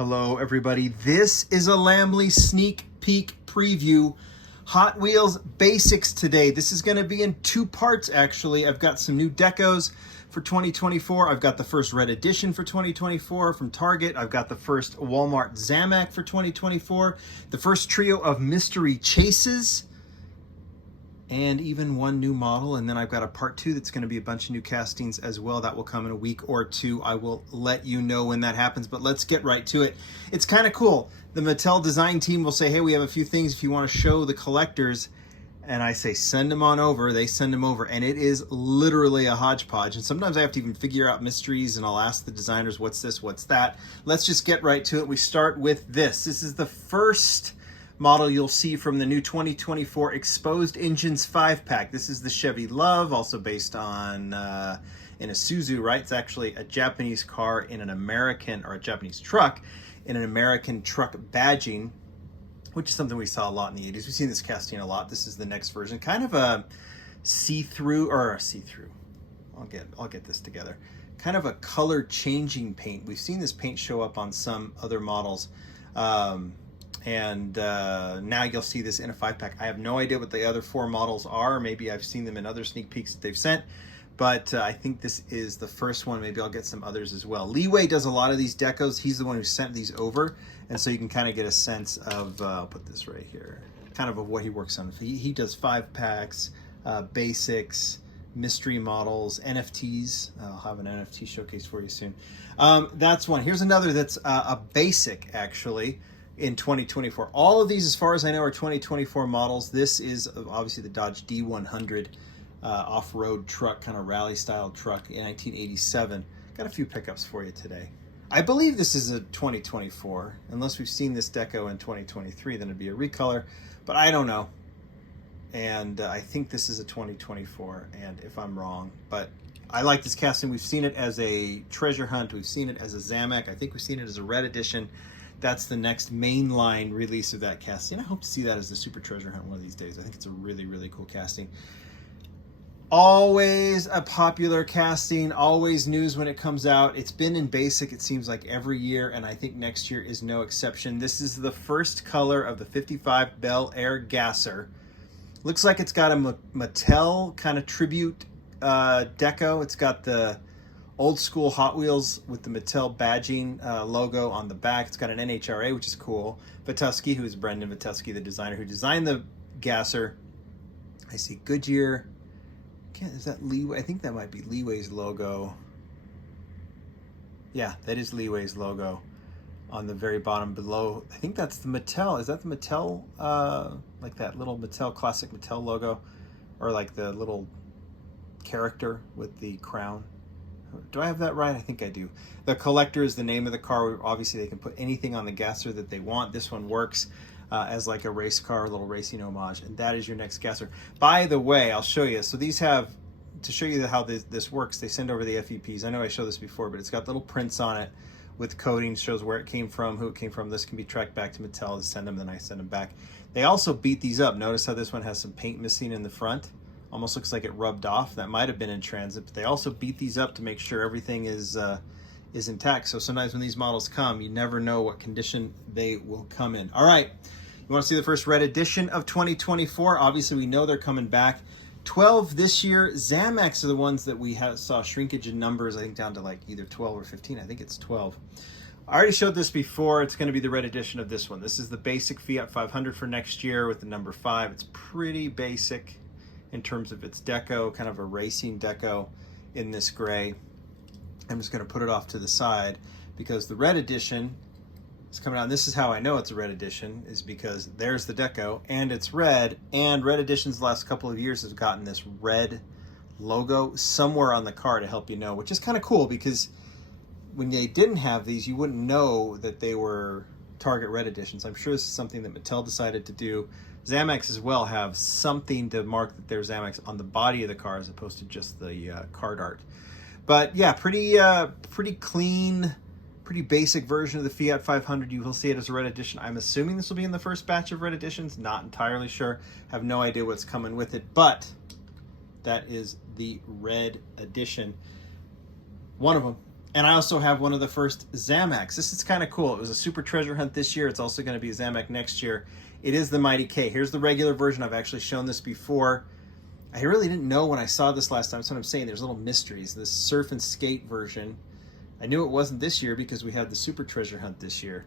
Hello everybody, this is a Lamley sneak peek preview. Hot Wheels Basics today. This is going to be in two parts actually. I've got some new decos for 2024. I've got the first red edition for 2024 from Target. I've got the first Walmart Zamac for 2024. The first trio of mystery chases. And even one new model, and then I've got a part two that's going to be a bunch of new castings as well. That will come in a week or two. I will let you know when that happens, but let's get right to it. It's kind of cool. The Mattel design team will say, hey, we have a few things if you want to show the collectors, and I say, send them on over. They send them over, and it is literally a hodgepodge, and sometimes I have to even figure out mysteries, and I'll ask the designers, what's this, what's that? Let's just get right to it. We start with this. This is the first model you'll see from the new 2024 Exposed Engines 5-pack. This is the Chevy Love, also based on in a Isuzu, right? It's actually a Japanese car in an American, or a Japanese truck in an American truck badging, which is something we saw a lot in the 80s. We've seen this casting a lot. This is the next version, kind of a see-through, or a see-through. I'll get this together. Kind of a color changing paint. We've seen this paint show up on some other models. And now you'll see this in a 5-pack. I have no idea what the other four models are. Maybe I've seen them in other sneak peeks that they've sent, but I think this is the first one. Maybe I'll get some others as well. Leeway does a lot of these decos. He's the one who sent these over, and so you can kind of get a sense of, I'll put this right here, kind of what he works on. He does 5-packs, basics, mystery models, NFTs. I'll have an NFT showcase for you soon. That's one. Here's another that's a basic, actually, in 2024. All of these, as far as I know, are 2024 models. This is obviously the Dodge D100 off-road truck, kind of rally style truck in 1987. Got a few pickups for you today. I believe this is a 2024. Unless we've seen this deco in 2023, then it'd be a recolor, but I don't know. And I think this is a 2024, and if I'm wrong, but I like this casting. We've seen it as a treasure hunt. We've seen it as a Zamac. I think we've seen it as a red edition. That's the next mainline release of that casting. I hope to see that as the Super Treasure Hunt one of these days. I think it's a really, really cool casting. Always a popular casting, always news when it comes out. It's been in basic, it seems like, every year, and I think next year is no exception. This is the first color of the 55 Bel Air Gasser. Looks like it's got a Mattel kind of tribute deco. It's got the old school Hot Wheels with the Mattel badging logo on the back. It's got an NHRA, which is cool. Vitosky, who is Brendan Vitosky, the designer who designed the Gasser. I see Goodyear. Is that Leeway? I think that might be Leeway's logo. Yeah, that is Leeway's logo on the very bottom below. I think that's the Mattel. Is that the Mattel, like that little Mattel, classic Mattel logo? Or like the little character with the crown? Do I have that right? I think I do. The Collector is the name of the car. Obviously, they can put anything on the Gasser that they want. This one works as like a race car, a little racing homage, and that is your next Gasser. By the way, I'll show you. So these have, to show you how this works, they send over the FEPs. I know I showed this before, but it's got little prints on it with coding, shows where it came from, who it came from. This can be tracked back to Mattel. I send them, then I send them back. They also beat these up. Notice how this one has some paint missing in the front. Almost looks like it rubbed off. That might have been in transit, but they also beat these up to make sure everything is intact. So sometimes when these models come, you never know what condition they will come in. All right, you want to see the first red edition of 2024? Obviously, we know they're coming back. 12 this year. Zamacs are the ones that we saw shrinkage in numbers, I think down to like either 12 or 15. I think it's 12. I already showed this before. It's going to be the red edition of this one. This is the basic Fiat 500 for next year with the number 5. It's pretty basic in terms of its deco, kind of a racing deco in this gray. I'm just going to put it off to the side because the red edition is coming out. And this is how I know it's a red edition, is because there's the deco and it's red, and red editions the last couple of years have gotten this red logo somewhere on the car to help you know, which is kind of cool because when they didn't have these, you wouldn't know that they were Target red editions. I'm sure this is something that Mattel decided to do. Zamacs as well have something to mark that they're Zamacs on the body of the car as opposed to just the card art. But yeah, pretty clean, pretty basic version of the Fiat 500. You will see it as a red edition. I'm assuming this will be in the first batch of red editions. Not entirely sure. Have no idea what's coming with it, but that is the red edition. One of them. And I also have one of the first Zamacs. This is kind of cool. It was a super treasure hunt this year. It's also going to be a Zamac next year. It is the Mighty K. Here's the regular version. I've actually shown this before. I really didn't know when I saw this last time. That's what I'm saying. There's little mysteries. This surf and skate version. I knew it wasn't this year because we had the super treasure hunt this year.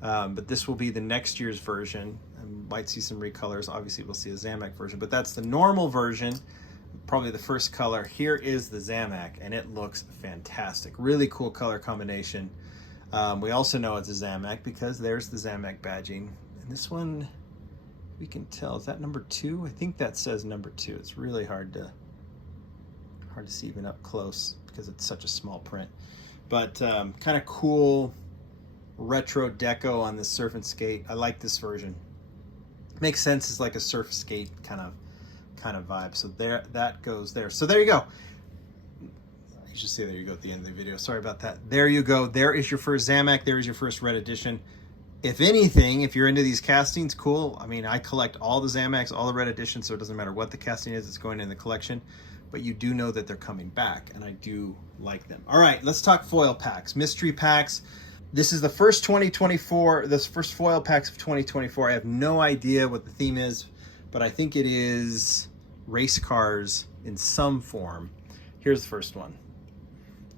But this will be the next year's version. I might see some recolors. Obviously, we'll see a Zamac version. But that's the normal version. Probably the first color. Here is the Zamac, and it looks fantastic. Really cool color combination. We also know it's a Zamac because there's the Zamac badging. And this one, we can tell, is that number 2? I think that says number 2. It's really hard to see even up close because it's such a small print. But kind of cool retro deco on this surf and skate. I like this version. Makes sense. It's like a surf skate kind of vibe. So there, that goes there. So there you go. You should say there you go at the end of the video. Sorry about that. There you go. There is your first Zamac. There is your first red edition. If anything, if you're into these castings, cool. I mean, I collect all the Zamacs, all the red editions, so it doesn't matter what the casting is, it's going in the collection. But you do know that they're coming back, and I do like them. All right, let's talk foil packs, mystery packs. This is the first 2024, this first foil packs of 2024. I have no idea what the theme is, but I think it is race cars in some form. Here's the first one.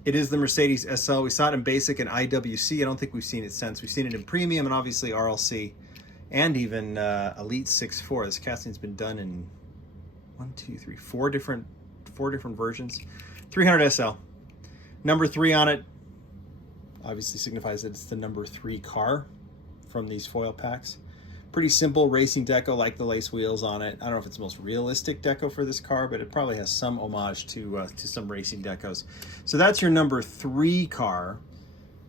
It is the Mercedes SL. We saw it in basic and IWC. I don't think we've seen it since. We've seen it in premium and obviously RLC and even Elite 6.4. This casting's been done in 4 different versions. 300 SL. Number 3 on it obviously signifies that it's the number 3 car from these foil packs. Pretty simple racing deco, like the lace wheels on it. I don't know if it's the most realistic deco for this car, but it probably has some homage to some racing decos. So that's your number 3 car.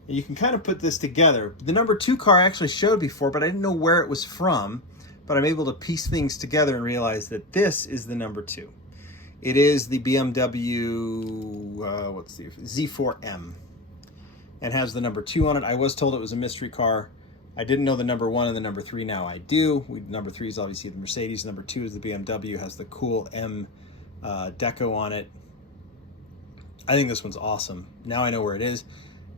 And you can kind of put this together. The number 2 car I actually showed before, but I didn't know where it was from. But I'm able to piece things together and realize that this is the number 2. It is the BMW, Z4M. And has the number 2 on it. I was told it was a mystery car. I didn't know the number 1 and the number 3. Now I do. Number 3 is obviously the Mercedes. Number 2 is the BMW. Has the cool M deco on it. I think this one's awesome. Now I know where it is.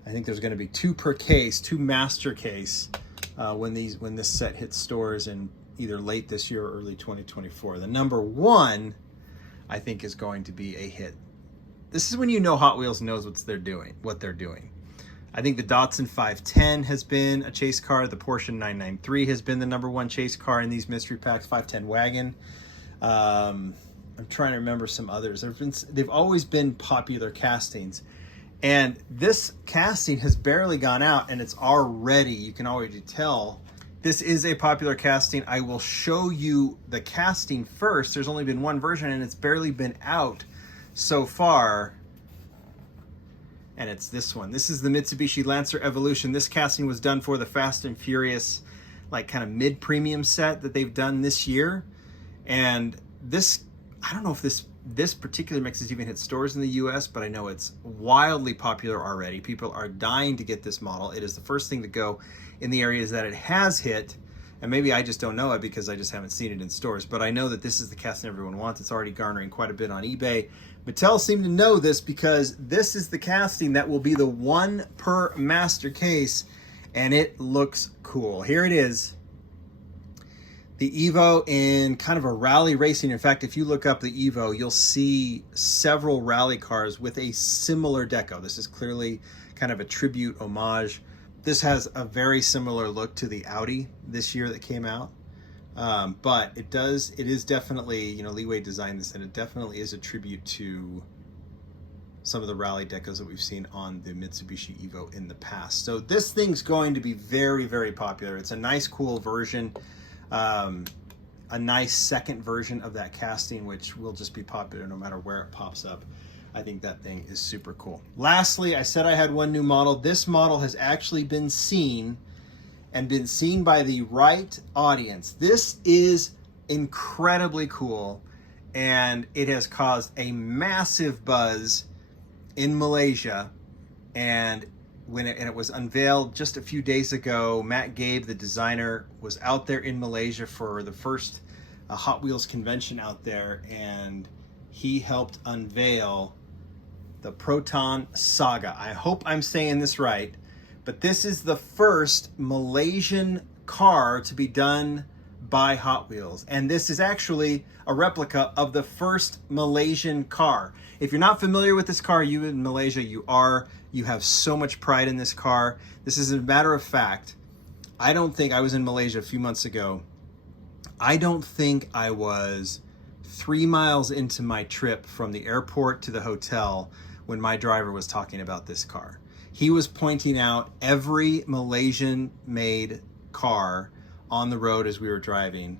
I think there's going to be 2 per case, 2 master case when this set hits stores in either late this year or early 2024. The number 1, I think, is going to be a hit. This is when you know Hot Wheels knows what they're doing. I think the Datsun 510 has been a chase car. The Porsche 993 has been the number 1 chase car in these mystery packs. 510 wagon. I'm trying to remember some others. They've always been popular castings. And this casting has barely gone out, and it's already, you can already tell, this is a popular casting. I will show you the casting first. There's only been 1 version, and it's barely been out so far. And it's this one. This is the Mitsubishi Lancer Evolution. This casting was done for the Fast and Furious, like kind of mid-premium set that they've done this year. And this, I don't know if this particular mix has even hit stores in the US, but I know it's wildly popular already. People are dying to get this model. It is the first thing to go in the areas that it has hit. And maybe I just don't know it because I just haven't seen it in stores. But I know that this is the casting everyone wants. It's already garnering quite a bit on eBay. Mattel seemed to know this because this is the casting that will be the 1 per master case. And it looks cool. Here it is. The Evo in kind of a rally racing. In fact, if you look up the Evo, you'll see several rally cars with a similar deco. This is clearly kind of a tribute homage. This has a very similar look to the Audi this year that came out. But it is definitely, you know, Leeway designed this, and it definitely is a tribute to some of the rally decos that we've seen on the Mitsubishi Evo in the past. So this thing's going to be very, very popular. It's a nice, cool version. A nice second version of that casting, which will just be popular no matter where it pops up. I think that thing is super cool. Lastly, I said I had 1 new model. This model has actually been seen and been seen by the right audience. This is incredibly cool, and it has caused a massive buzz in Malaysia. And when it was unveiled just a few days ago, Matt Gabe, the designer, was out there in Malaysia for the first Hot Wheels convention out there, and he helped unveil the Proton Saga. I hope I'm saying this right, but this is the first Malaysian car to be done by Hot Wheels. And this is actually a replica of the first Malaysian car. If you're not familiar with this car, you in Malaysia, you are. You have so much pride in this car. This is a matter of fact. I don't think, I was in Malaysia a few months ago. I don't think I was 3 miles into my trip from the airport to the hotel when my driver was talking about this car. He was pointing out every Malaysian made car on the road as we were driving,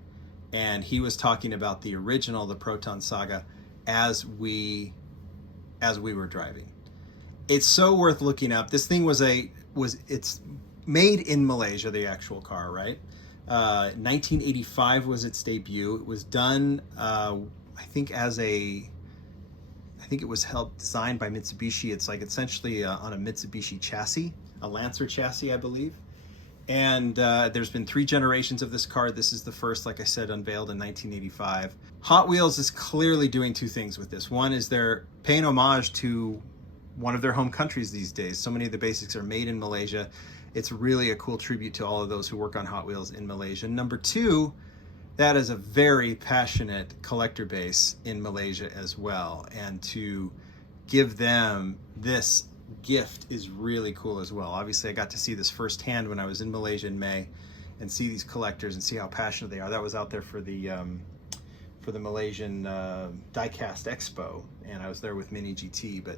and he was talking about the original, the Proton Saga, as we were driving. It's so worth looking up. This thing it's made in Malaysia, the actual car, right? 1985 was its debut. It was done, I think it was designed by Mitsubishi. It's like essentially on a Mitsubishi chassis, a Lancer chassis, I believe. And there's been 3 generations of this car. This is the first, like I said, unveiled in 1985. Hot Wheels is clearly doing 2 things with this. One is they're paying homage to one of their home countries these days. So many of the basics are made in Malaysia. It's really a cool tribute to all of those who work on Hot Wheels in Malaysia. Number 2, that is a very passionate collector base in Malaysia as well. And to give them this gift is really cool as well. Obviously, I got to see this firsthand when I was in Malaysia in May and see these collectors and see how passionate they are. That was out there for the Malaysian Diecast Expo, and I was there with Mini GT. But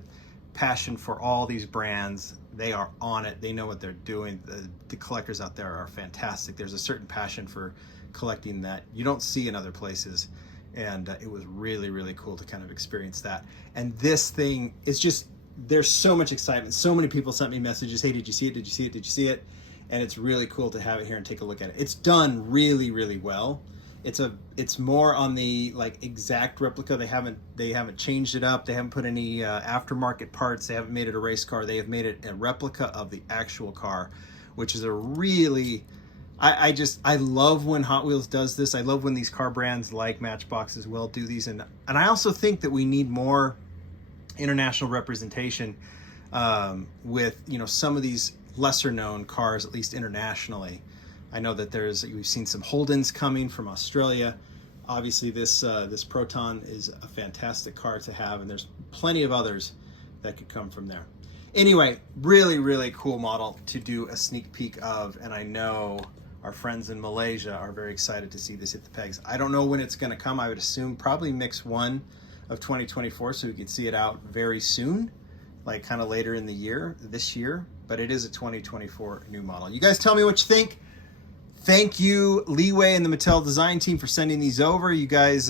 passion for all these brands, they are on it. They know what they're doing. The collectors out there are fantastic. There's a certain passion for collecting that you don't see in other places, and it was really, really cool to kind of experience that. And this thing is just, there's so much excitement. So many people sent me messages, hey, did you see it? Did you see it? Did you see it? And it's really cool to have it here and take a look at it. It's done really, really well. It's more on the like exact replica. They haven't changed it up. They haven't put any aftermarket parts. They haven't made it a race car. They have made it a replica of the actual car, which is a really, I love when Hot Wheels does this. I love when these car brands like Matchbox as well do these. And I also think that we need more international representation with, you know, some of these lesser known cars, at least internationally. I know that we've seen some Holdens coming from Australia. Obviously this Proton is a fantastic car to have, and there's plenty of others that could come from there. Anyway, really, really cool model to do a sneak peek of, and I know our friends in Malaysia are very excited to see this hit the pegs. I don't know when it's going to come. I would assume probably mix 1 of 2024, so we could see it out very soon, like kind of later in the year, this year, but it is a 2024 new model. You guys tell me what you think. Thank you, Leeway and the Mattel design team, for sending these over. You guys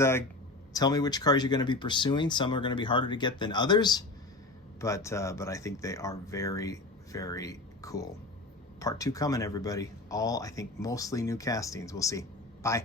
tell me which cars you're going to be pursuing. Some are going to be harder to get than others, but I think they are very, very cool. Part 2 coming, everybody. All, I think, mostly new castings. We'll see. Bye.